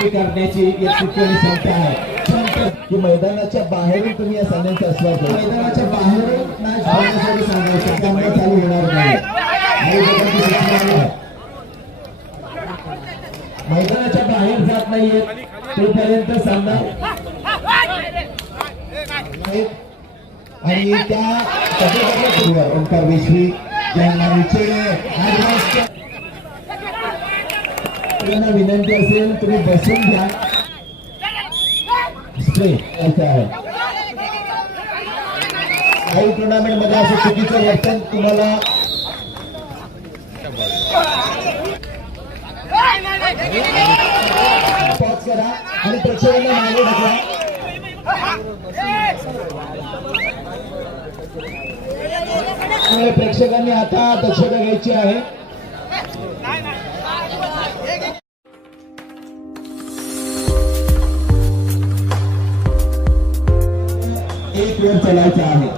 हे करण्याची एक चुकीची संख्या आहे. की मैदानाच्या बाहेरून तुम्ही या सांगायचं आस्वाद घ्या. मैदानाच्या बाहेरून मॅच खेळण्यासाठी सांगायचं त्यामुळे चालू होणार नाही. मैदानाच्या बाहेर जात नाहीये. तोपर्यंत सामना आणि त्या ओंकार विश्वी यांना विचारले सगळ्यांना विनंती असेल तुम्ही बसून घ्या. आहे. काही टुर्नामेंटमध्ये असं चुकीचं वर्तन तुम्हाला पॉज करा आणि प्रेक्षकांना मागे ढकला. प्रेक्षकांनी आता दक्षता घ्यायची आहे. चालायचा आहे.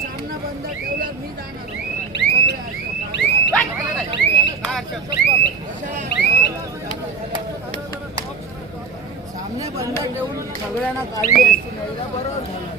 सामना बंद ठेवला मी जाणार सगळे सामने बंद ठेवून सगळ्यांना काढली असती नाही बरोबर झालं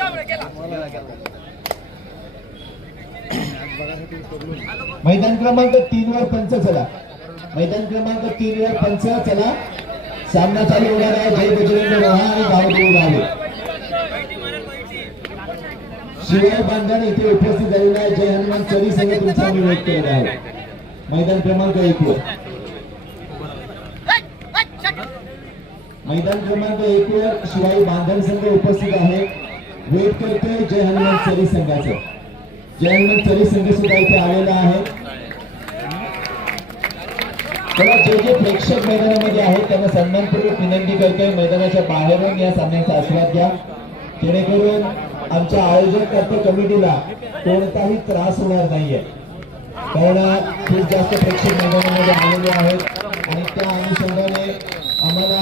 मैदान क्रमांक तीन वर पंच चला. मैदान क्रमांक तीन वर पंच चला. सामना चालू होणार आहे. जय बजरंग आणि गावदेव गावे शिवाय बांधण इथे उपस्थित झालेला आहे. जय हनुमान चरी संघ तुमचा आम्ही वेट आहे मैदान क्रमांक एक वर. मैदान क्रमांक एक वर शिवाय बांधण संघ उपस्थित आहे. वेट करतोय जय हनुमान चरी संघाचं. जय हनुमान चरी संघ सुद्धा इथे आलेला आहे. तेव्हा जे जे प्रेक्षक मैदानामध्ये आहेत त्यांना सन्मानपूर्वक विनंती करतोय मैदानाच्या बाहेरून या सामन्याचा आस्वाद घ्या. जेणेकरून आमच्या आयोजक करते कमिटीला कोणताही त्रास होणार नाहीये. कारण खूप जास्त प्रेक्षक मैदानामध्ये आलेले आहेत आणि त्या अनुषंगाने आम्हाला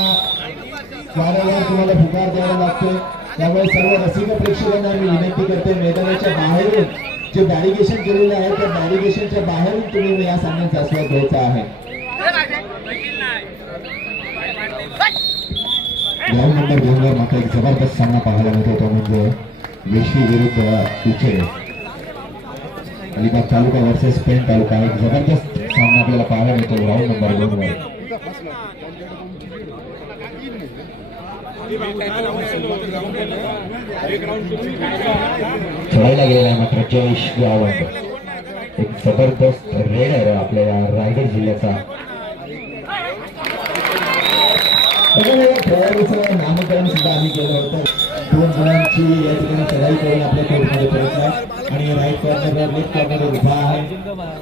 वारंवार तुम्हाला पुकार द्यावा लागतोय. त्यामुळे सर्व रसिक प्रेक्षकांना आम्ही विनंती करते मैदानाच्या बाहेरून जे बॅरिगेशन केलेले आहे त्या बॅरिगेशनच्या बाहेरून तुम्ही या सामन्याचा आस्वाद घ्यायचा आहे. ग्राउंड नंबर दोन वर मात्र एक जबरदस्त सामना पाहायला मिळतो तो म्हणजे वेशी विरुद्ध उचे अलिबाग तालुका वर्सेस पेन तालुका. एक जबरदस्त सामना आपल्याला पाहायला मिळतो ग्राउंड नंबर दोन वर खेळायला गेलेला आहे मात्र जयेश गावंड एक जबरदस्त रेडर आपल्या रायगड जिल्ह्याचा. खेळाडूचं नामकरण सुद्धा आम्ही केलं होतं. दोन जणांची या ठिकाणी चढाई करून आपल्या कोर्टमध्ये पोहोचला. आणि राईट कॉर्नरवर लेफ्ट कॉर्नरवर उभा आहे.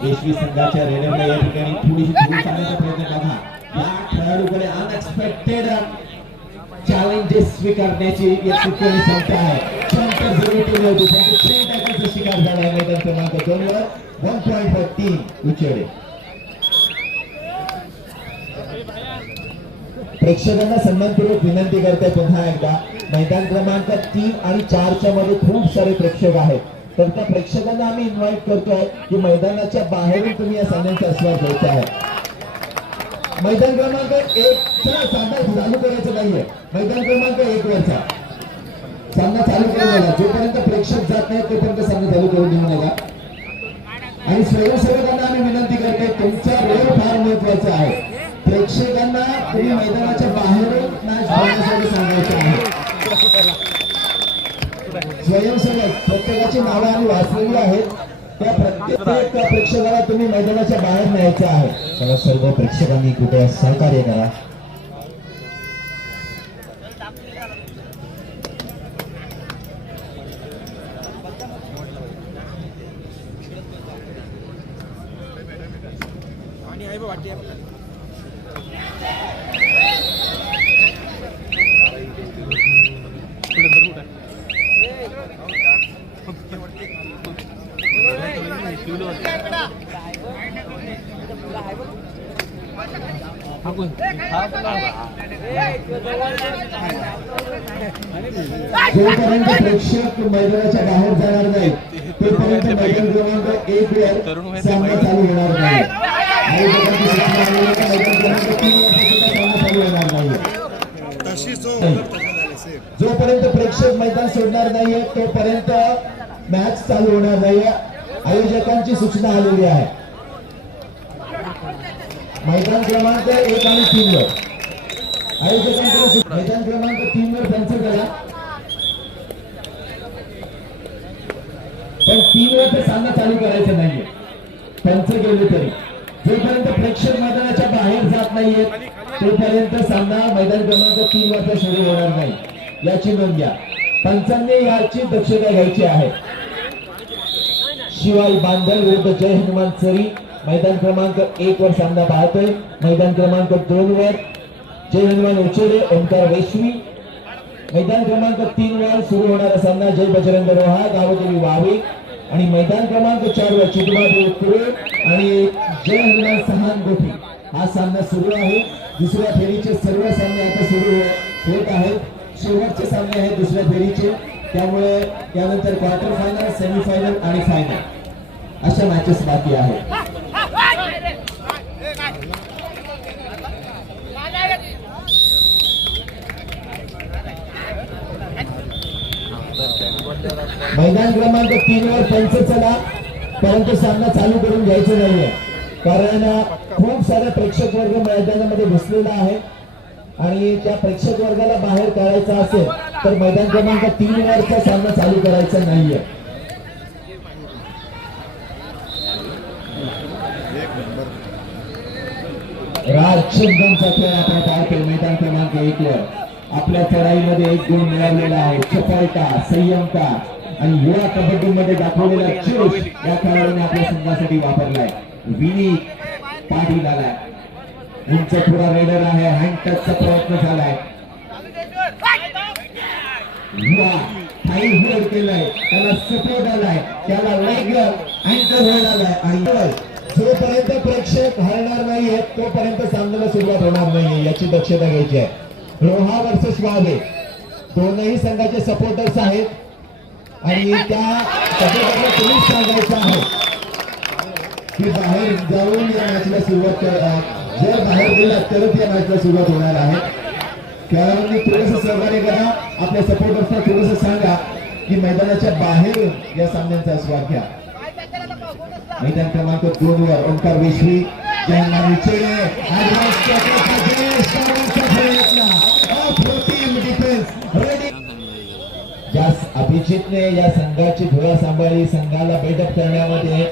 यशवी संघाच्या रेडरला या ठिकाणी थोडीशी धूळ सांगण्याचा प्रयत्न बघा या खेळाडूकडे अनएक्सपेक्टेड चॅलेंजेस स्वीकारण्याची एक सुटकेली क्षमता आहे. शंकर जरूर टीम होती त्यांचे थ्री टॅकलचा शिकार झाला आहे मैदान क्रमांक दोन वर. वन पॉईंट फॉर तीन उचेडे. प्रेक्षकांना सन्मानपूर्वक विनंती करते पुन्हा एकदा. मैदान क्रमांक तीन आणि चारच्या मध्ये खूप सारे प्रेक्षक आहेत. तर त्या प्रेक्षकांना आम्ही इन्व्हाइट करतोय की मैदानाच्या बाहेरून तुम्ही या सामन्यांचा आस्वाद घ्यायचा आहे. मैदान क्रमांक एक चला सामना चालू करायचा नाहीये. मैदान क्रमांक एक वरचा. सामना चालू करू जोपर्यंत प्रेक्षक जात नाही तोपर्यंत सामना चालू करून देऊ नका. आणि स्वयंसेवकांना आम्ही विनंती करतोय तुमचा रोल फार महत्त्वाचा आहे. प्रेक्षकांना तुम्ही मैदानाच्या बाहेरून मॅच बघण्यासाठी सांगायचं आहे. स्वयंसेवक प्रत्येकाची नावं आम्ही वाचलेली आहेत. त्या प्रत्येक प्रेक्षकाला तुम्ही मैदानाच्या बाहेर न्यायचं आहे. त्याला सर्व प्रेक्षकांनी कृपया सहकार्य करा. जोपर्यंत प्रेक्षक मैदानाच्या बाहेर जाणार नाही तोपर्यंत मैदान क्रमांक एक वर सामना चालू होणार नाही. नाही. जोपर्यंत प्रेक्षक मैदान सोडणार नाहीये तोपर्यंत मॅच चालू होणार नाहीये आयोजकांची सूचना आलेली आहे. मैदान क्रमांक एक आणि तीन वर. आयोजकांकडे मैदान क्रमांक तीन वर त्यांचं करा. पण तीन वर ते सामना चालू करायचं नाहीये. त्यांचं गेले तरी. जोपर्यंत प्रेक्षक मैदानाच्या बाहेर जात नाहीये तोपर्यंत सामना मैदान क्रमांक तीन वरचा सुरू होणार नाही. याची नोंद घ्या. पंचांनी याची दक्षता घ्यायची आहे. शिवाय बांधल विरुद्ध जय हनुमान सरी. मैदान क्रमांक एक वर सामना पाहतोय. मैदान क्रमांक दोन वर जय हनुमान उचेडे ओंकार वैश्वी. मैदान क्रमांक तीन वर सुरू होणारा सामना जय बजरंग रोहा गावदेवी वावे. आणि मैदान क्रमांक चार वर चितबाबू कुरे आणि जय हनुमान सहान गोठी हा सामना सुरू आहे. दुसऱ्या फेरीचे सर्व सामने आता सुरू होत आहेत. शेवटचे सामने आहेत दुसऱ्या फेरीचे. त्यामुळे त्यानंतर क्वार्टर फायनल सेमीफायनल आणि फायनल अशा मॅचेस बाकी आहेत. मैदान क्रमांक तीन वर पंच चला परंतु सामना चालू करून घ्यायचं नाहीये. कारण खूप सारा प्रेक्षक वर्ग मैदानामध्ये घुसलेला आहे. आणि त्या प्रेक्षक वर्गाला बाहेर काढायचा असेल तर मैदान क्रमांक तीन वरचा सामना चालू करायचा नाहीये. राजचंदनचा खेळ आपण केला मैदान क्रमांक एक वर आपल्या चढाईमध्ये एक गुण मिळवलेला आहे. चपळता संयमता आणि युवा कबड्डीमध्ये दाखवलेला जोश या खेळाडूने आपल्या संघासाठी वापरलाय. विनी पाठी झालाय. उंच थोडा रेडर आहे. हँड टचचा प्रयत्न झालाय. युवा थाई होड केलंय त्याला सपोर्ट आलाय. त्याला लेग अँकर होड आलाय. आणि जोपर्यंत प्रेक्षक हरणार आहेत तोपर्यंत सामन्याला सुरुवात होणार नाहीये याची दक्षता घ्यायची आहे. रोहा वर्सेस वाघे. दोनही संघाचे सपोर्टर्स आहेत. आणि त्या सपोर्टरला तुम्हीच सांगायचं आहे की बाहेर जाऊन या मॅचला सुरुवात कर जर बाहेर गेला तरच या मॅचला सुरुवात होणार आहे. कारण थोडस सहकार्य करा आपल्या सपोर्टर्सना थोडस सांगा की मैदानाच्या बाहेर या सामन्यांचा स्वाद घ्या. मैदान क्रमांक दोन वर ओंकार वेशवी ज्यांना विचारे अभिजितने या संघाची धुरा सांभाळली संघाला बैठक करण्यामध्ये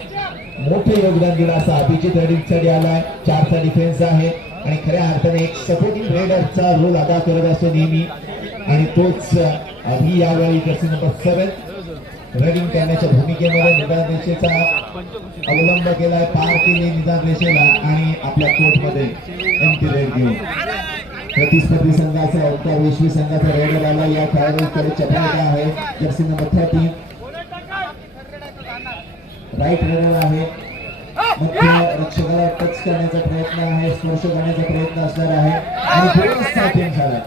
मोठे योगदान दिलं असं अभिजित रेडिंगसाठी आलाय चारचा डिफेन्स आहे. आणि खऱ्या अर्थाने एक सपोर्टिंग रेडरचा रोल अदा करत असतो नेहमी. आणि तोच अभि यावेळी जर्सी नंबर सेवन रनिंग करण्याच्या भूमिकेमध्ये निदान रेषेचा अवलंब केलाय पार केली निदान रेषेला आणि आपल्या कोर्टमध्ये एमटी रेड घेऊन. प्रतिस्पर्धी संघाचा ओंकार विश्वी संघाचा रेडर आला या खेळाडूकडे चपळता आहे. Jersey number thirty right raider आहे. मुख्य रक्षकाला टच करण्याचा प्रयत्न आहे. स्पर्श करण्याचा प्रयत्न असणार आहे. आणि झाला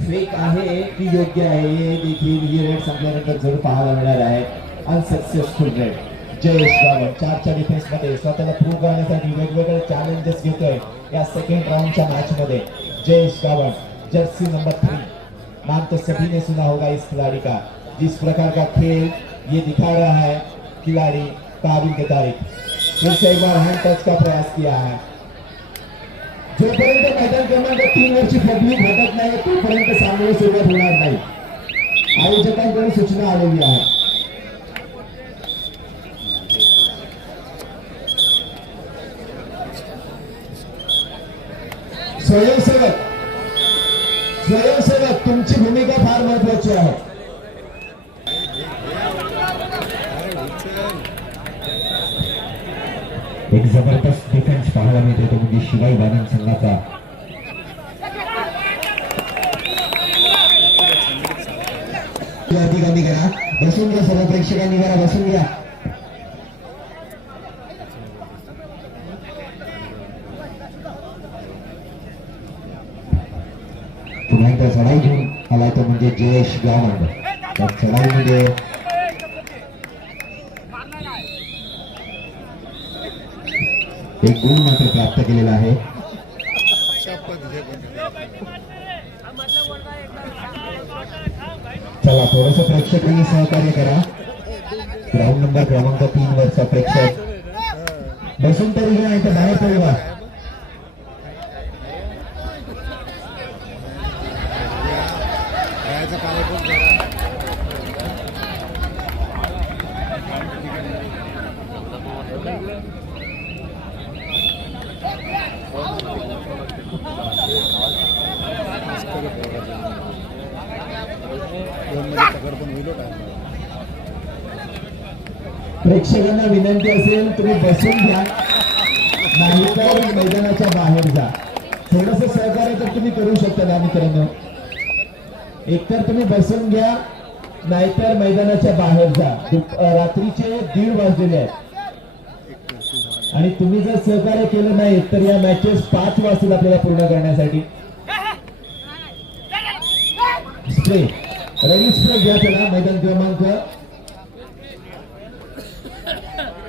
फेक आहे की योग्य आहे हे देखील ही रेड संपल्यानंतर ज़रूर पाहायला मिळणार आहे. अनसक्सेसफुल रेड जयेश रावण चारच्या डिफेन्स मध्ये स्वतःला प्रूव्ह करण्यासाठी वेगवेगळे चॅलेंजेस घेतोय या सेकंड राउंडच्या मॅच मध्ये. Jayesh Ravan jersey number three नाम तो सभी ने सुना होगा इस खिलाड़ी का जिस प्रकार का खेल ये दिखा रहा है, खिलाड़ी काबिल के तारीख. फिर से एक बार हैंड टच का प्रयास किया है. जोपर्यंत मैदान क्रमांक तीन वरची पब्लिक भेटत नाही तोपर्यंत सामने सुरुवात होणार नाही. आयोजकांकडून सूचना आलेली आहे. स्वयंसेवक. स्वयंसेवक तुमची भूमिका फार महत्वाची आहे एक जबरदस्त डिफेन्स पाहायला मिळतो तो म्हणजे शिवाई बानन संघाचा गर्दी कमी करा बसून घ्या सर्व प्रेक्षकांनी जरा बसून घ्या पुन्हा एकदा चढाई घेऊन आलाय तो म्हणजे जयेश गावंड त्या चढाईमध्ये एक गुण मात्र प्राप्त केलेला आहे. चला थोडस प्रेक्षकांनी सहकार्य करा. ग्राउंड नंबर क्रमांक तीन वरचा प्रेक्षक. बसून तरी घ्या नाही तर बाहेर तरी प्रेक्षकांना विनंती असेल तुम्ही बसून घ्या. नाहीतर मैदानाच्या बाहेर जा. थोडस सहकार्य तर तुम्ही करू शकता ना मित्रांनो एकतर तुम्ही बसून घ्या नाहीतर मैदानाच्या बाहेर जा. रात्रीचे दीड वाजलेले आहेत. आणि तुम्ही जर सहकार्य केलं नाही तर या मॅचेस पाच वाजतील आपल्याला पूर्ण करण्यासाठी. स्प्रे घ्या त्याला मैदान क्रमांक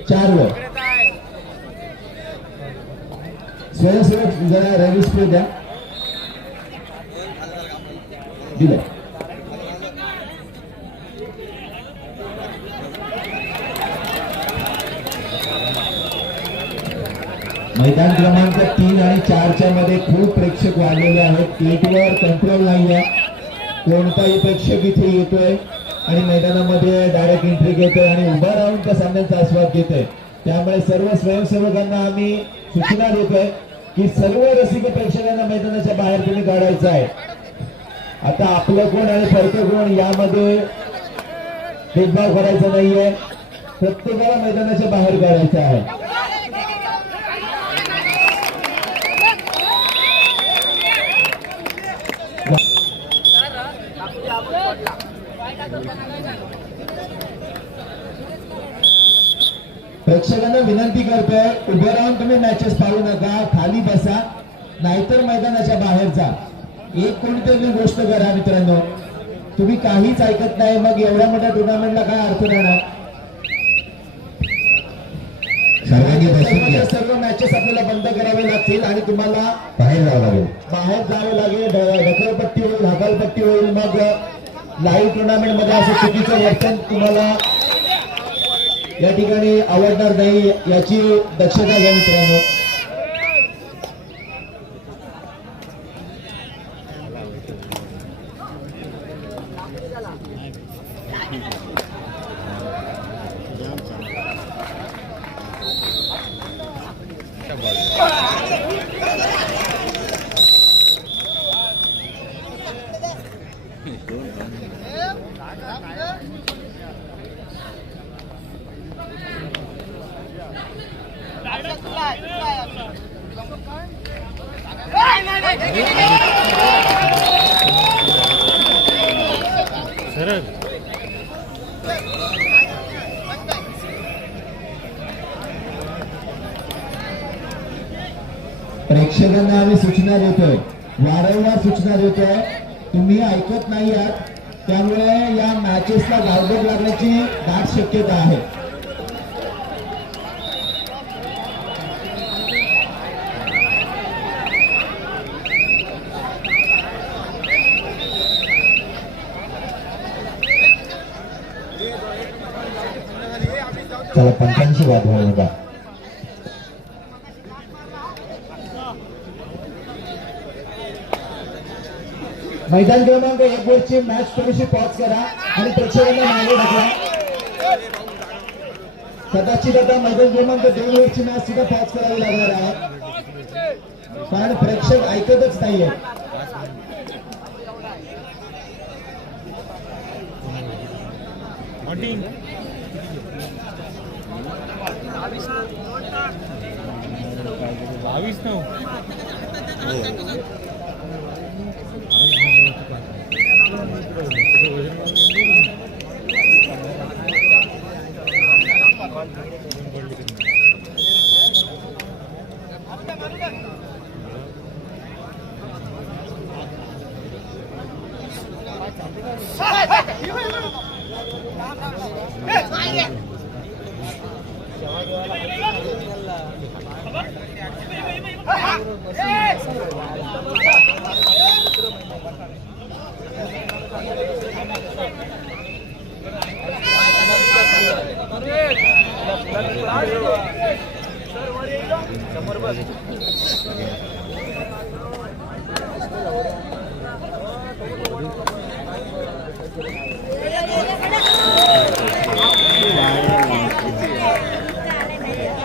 चार वर. स्वयंसेवक जरा रवी द्या. दिलं. मैदान क्रमांक तीन आणि चारच्या मध्ये खूप प्रेक्षक वाढलेले आहेत. वर कंट्रोल नाहीये कोणताही प्रेक्षक इथे येतोय आणि मैदानामध्ये डायरेक्ट एंट्री घेतोय आणि उभा राहून त्या सामन्यांचा आस्वाद घेतोय. त्यामुळे सर्व स्वयंसेवकांना आम्ही सूचना देतोय की सर्व रसिक प्रेक्षकांना मैदानाच्या बाहेर तुम्ही काढायचं आहे. आता आपलं कोण आणि फरक कोण यामध्ये भेदभाव करायचा नाहीये. प्रत्येकाला मैदानाच्या बाहेर काढायचं आहे. प्रेक्षकांना विनंती करतोय उभे राहून तुम्ही मॅचेस पाहू नका खाली बसा नाहीतर मैदानाच्या बाहेर जा. एक कोणतरी गोष्ट करा मित्रांनो. तुम्ही काहीच ऐकत नाही मग एवढ्या मोठ्या टुर्नामेंटला काय अर्थ राहणार सर्व मॅचेस आपल्याला बंद करावे लागतील आणि तुम्हाला बाहेर जावं लागेल. बाहेर जावं लागेल. ढकलपट्टी होईल ढकलपट्टी होईल मग लाईव्ह टुर्नामेंटमध्ये असं चुकीचं वर्तन तुम्हाला या ठिकाणी आवडणार नाही याची दक्षता घ्या मित्रांनो. शिक्षकांना आम्ही सूचना देतोय वारंवार सूचना देतोय तुम्ही ऐकत नाही आहात. त्यामुळे या मॅचेसला गालबोट लागण्याची दाट शक्यता आहे. मैदान क्रमांक एक वरची मॅच थोडीशी पॉज करा आणि प्रेक्षकांना मागे ढकला कदाचित आता मैदान क्रमांक दोन वरची मॅच सुद्धा पॉज करावी लागणार आहे. कारण प्रेक्षक ऐकतच नाहीये. 반대로 된 걸로 됩니다.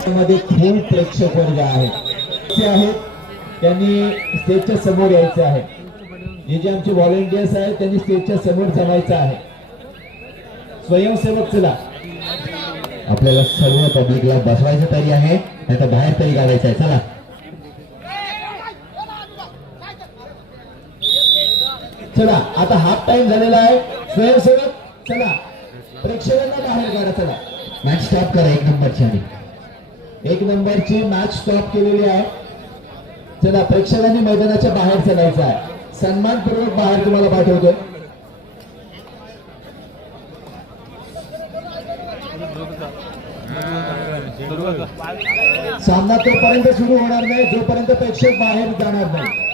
मध्ये खूप प्रेक्षक वर्ग ते आहेत त्यांनी स्टेजच्या समोर यायचं आहे. हे जे आमचे व्हॉलेंटियर्स आहेत त्यांनी स्टेजच्या समोर जमायचं आहे. स्वयंसेवक चला. आपल्याला सर्व पब्लिकला बसवायचं तरी आहे नाही तर बाहेर तरी काढायचं आहे. चला. चला आता हाफ टाइम झालेला आहे. स्वयंसेवक चला. प्रेक्षकांना बाहेर काढा चला. मॅच स्टॉप करा एक नंबरची आणि. एक नंबरची मॅच स्टॉप केलेली आहे. चला प्रेक्षकांनी मैदानाच्या बाहेर चलायचं आहे. सन्मानपूर्वक बाहेर तुम्हाला पाठवतोय. सामना तोपर्यंत सुरू होणार नाही जोपर्यंत प्रेक्षक बाहेर जाणार नाही.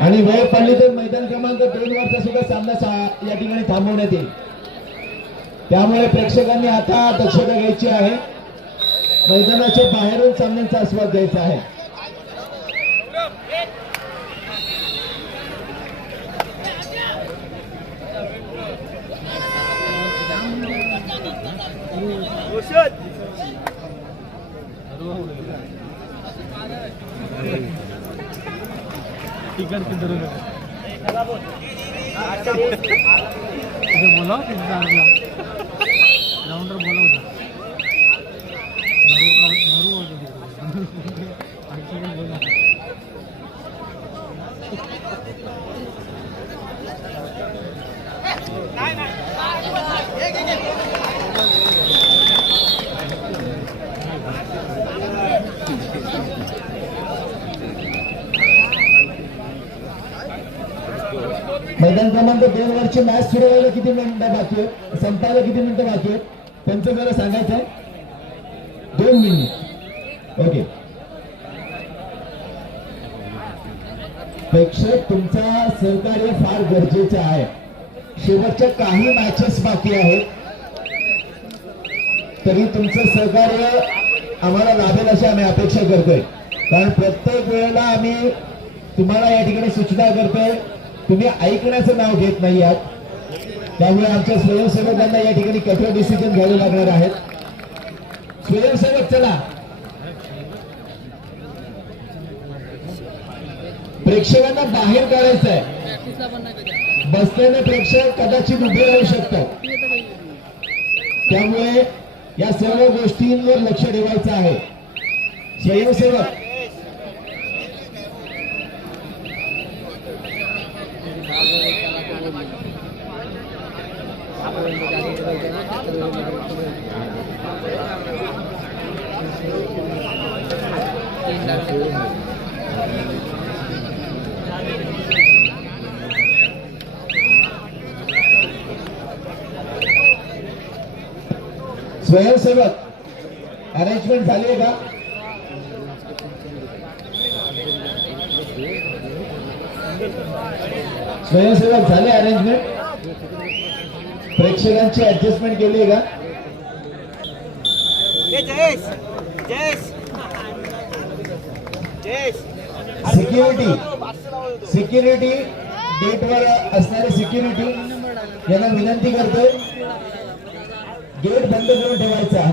आणि वेळ पडली तर मैदान क्रमांक दोन वरचा सुद्धा सामना या ठिकाणी थांबवण्यात येईल. त्यामुळे प्रेक्षकांनी आता दक्षता घ्यायची आहे. मैदानाच्या बाहेरून सामन्यांचा आस्वाद घ्यायचा आहे. कार्यक्रम जरूर है मैदान क्रमांक दोन वरची मॅच सुरू व्हायला किती मिनिटं बाकी आहेत? संपायला किती मिनिटं बाकी आहेत? त्यांचं जरा सांगायचं आहे? दोन मिनिट ओके प्रेक्षक तुमचा सहकार्य फार गरजेचं आहे. शेवटच्या काही मॅचेस बाकी आहेत. तरी तुमचं सहकार्य आम्हाला लाभेल अशी आम्ही अपेक्षा करतोय. कारण प्रत्येक वेळेला आम्ही तुम्हाला या ठिकाणी सूचना करतोय. तुम्ही ऐकण्याचं नाव घेत नाही आहात. त्यामुळे आमच्या स्वयंसेवकांना या ठिकाणी कठोर डिसिजन घ्यावे लागणार आहेत. स्वयंसेवक चला. प्रेक्षकांना बाहेर काढायचं आहे. बसलेले प्रेक्षक कदाचित उभे राहू शकतात. त्यामुळे या सर्व गोष्टींवर लक्ष ठेवायचं आहे. स्वयंसेवक स्वयंसेवक. अरेंजमेंट झाली आहे का? स्वयंसेवक झाले अरेंजमेंट प्रेक्षकांची ऍडजस्टमेंट केली आहे का? सिक्युरिटी सिक्युरिटी गेटवर असणारे सिक्युरिटी यांना विनंती करतोय. गेट बंद करून ठेवायचा.